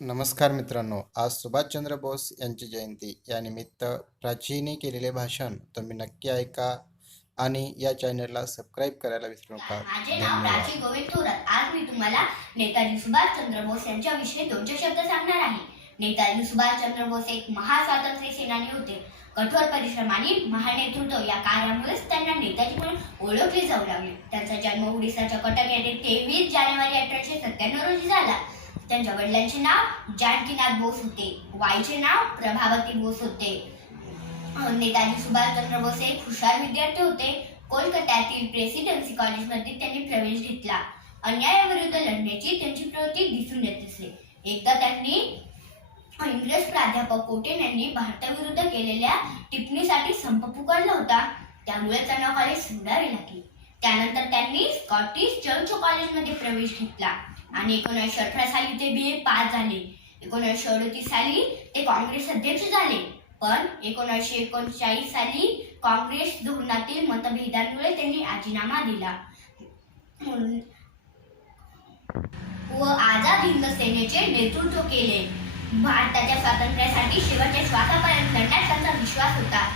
नमस्कार मित्रांनो आज सुभाषचंद्र बोस यांची जयंती. या निमित्त प्राचीने केलेले भाषण तुम्ही नक्की ऐका आणि या चॅनलला सबस्क्राईब करायला विसरू नका. माझे नाव प्राची गोविंद थोरात. आज मी तुम्हाला नेताजी सुभाषचंद्र बोस यांच्याविषयी दोनशे शब्द सांगणार आहे. नेताजी सुभाषचंद्र बोस एक महास्वातंत्र्य सेनानी होते. कठोर परिश्रम आणि महानेतृत्व या कार्यामुळेच त्यांना नेताजी म्हणून ओळखले जाऊ लागले. त्यांचा जन्म ओडिसाच्या कटक येथे तेवीस जानेवारी अठराशे सत्त्याण्णव रोजी झाला. त्यांच्या वडिलांचे नाव जानकीनाथ बोस होते. वाईचे नाव प्रभावती बोस होते. नेताजी सुभाषचंद्र बोस एक हुशार विद्यार्थी होते. कोलकात्यातील प्रेसिडेन्सी कॉलेजमध्ये त्यांनी प्रवेश घेतला. अन्यायाविरुद्ध लढण्याची त्यांची प्रवृत्ती दिसून येत असते. एकदा त्यांनी इंग्रज प्राध्यापक कोटेन यांनी भारताविरुद्ध केलेल्या टिप्पणीसाठी संप पुकारला होता. त्यामुळे त्यांना कॉलेज सोडावे लागले. त्यानंतर त्यांनी स्कॉटिश चर्च कॉलेजमध्ये प्रवेश घेतला. आणि एकोणीसशे अठरा साली ते बी ए पास झाले एकोणीसशे अडतीस साली ते काँग्रेस अध्यक्ष झाले. पण एकोणीसशे एकोणचाळीस साली काँग्रेस धोरणातील मतभेदांमुळे त्यांनी राजीनामा दिला. व आझाद हिंद सेनेचे नेतृत्व केले. भारताच्या स्वातंत्र्यासाठी शेवटच्या श्वासापर्यंत लढण्यात त्यांचा विश्वास होता.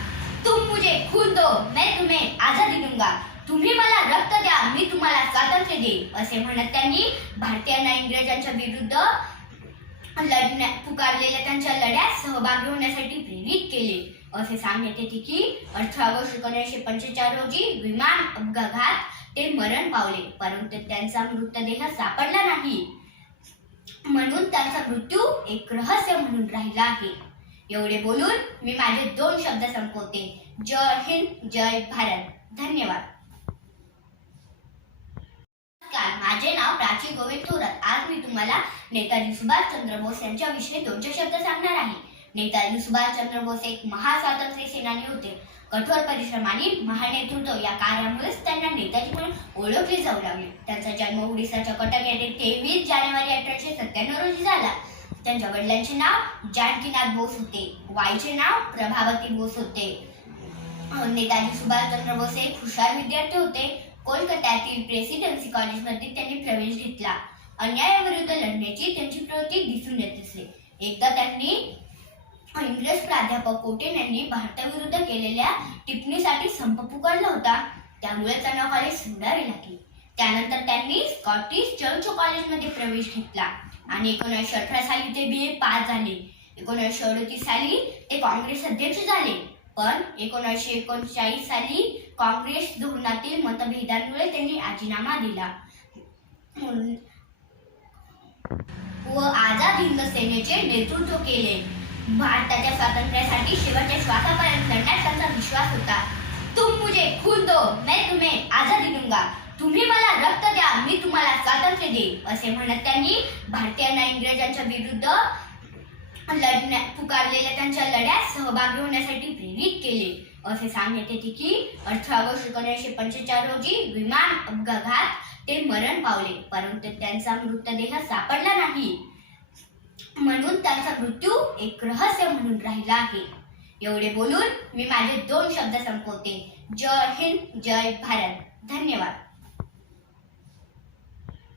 तुम मुझे खून दो मैं तुम्हें आझादी दूंगा तुम्ही मला मी तुम्हाला स्वातंत्र्य देईन असे म्हणत त्यांनी भारतीयांना इंग्रजांच्या विरुद्ध लढण्या पुकारलेल्या त्यांच्या लढ्यात सहभागी होण्यासाठी प्रेरित केले. असे सांगण्यात येते की अठरा ऑगस्ट एकोणीसशे पंचेचाळीस रोजी विमान अपघातात ते मरण पावले परंतु त्यांचा मृतदेह सापडला नाही. म्हणून त्यांचा मृत्यू एक रहस्य म्हणून राहिला आहे. एवढे बोलून मी माझे दोन शब्द संपवते. जय हिंद जय भारत. धन्यवाद. नमस्कार. माझे नाव प्राची गोविंद थोरात. आज मी तुम्हाला नेताजी सुभाषचंद्र बोस यांच्याविषयी दोनशे शब्द सांगणार आहे. नेताजी सुभाषचंद्र बोस एक महास्वातंत्र्य सेनानी होते. कठोर परिश्रम आणि महानेतृत्व या कार्यामुळेच त्यांना नेताजी म्हणून ओळखले जाऊ लागले. त्यांचा जन्म ओडिसाच्या कटक येथे तेवीस जानेवारी अठराशे सत्त्याण्णव रोजी झाला. त्यांच्या वडिलांचे नाव जानकीनाथ बोस होते. वाईचे नाव प्रभावती बोस होते. नेताजी सुभाषचंद्र बोस एक हुशार विद्यार्थी होते. कोलकात्यातील प्रेसिडेन्सी कॉलेजमध्ये त्यांनी प्रवेश घेतला. अन्यायाविरुद्ध लढण्याची त्यांची प्रवृत्ती दिसून येत असते एकदा त्यांनी इंग्रज प्राध्यापक कोटेन यांनी भारताविरुद्ध केलेल्या टिप्पणीसाठी संप पुकारला होता. त्यामुळे त्यांना कॉलेज सोडावे लागले. त्यानंतर त्यांनी स्कॉटिश चर्च कॉलेजमध्ये प्रवेश घेतला आणि एकोणीसशे अठरा साली ते बी ए पास झाले. एकोणीसशे अडतीस साली ते काँग्रेस अध्यक्ष झाले. पण एकोणीसशे एकोणचाळीस साली काँग्रेस धोरणातील मतभेदांमुळे त्यांनी राजीनामा दिला. व आझाद हिंद सेनेचे नेतृत्व केले. भारताच्या स्वातंत्र्यासाठी शेवटच्या श्वासापर्यंत लढण्यात त्यांचा विश्वास होता. तुम मुझे खून दो मैं तुम्हें आझादी दूंगा. तुम्ही मला रक्त द्या मी तुम्हाला स्वातंत्र्य देईन असे म्हणत त्यांनी भारतीयांना इंग्रजांच्या विरुद्ध लढण्या पुकारलेल्या त्यांच्या लढ्यात सहभागी होण्यासाठी प्रेरित केले. असे सांगण्यात येते की अठरा ऑगस्ट एकोणीसशे पंचेचाळीस रोजी विमान अपघातात ते मरण पावले परंतु त्यांचा मृतदेह सापडला नाही. म्हणून त्यांचा मृत्यू एक रहस्य म्हणून राहिला आहे. एवढे बोलून मी माझे दोन शब्द संपवते. जय हिंद जय भारत. धन्यवाद.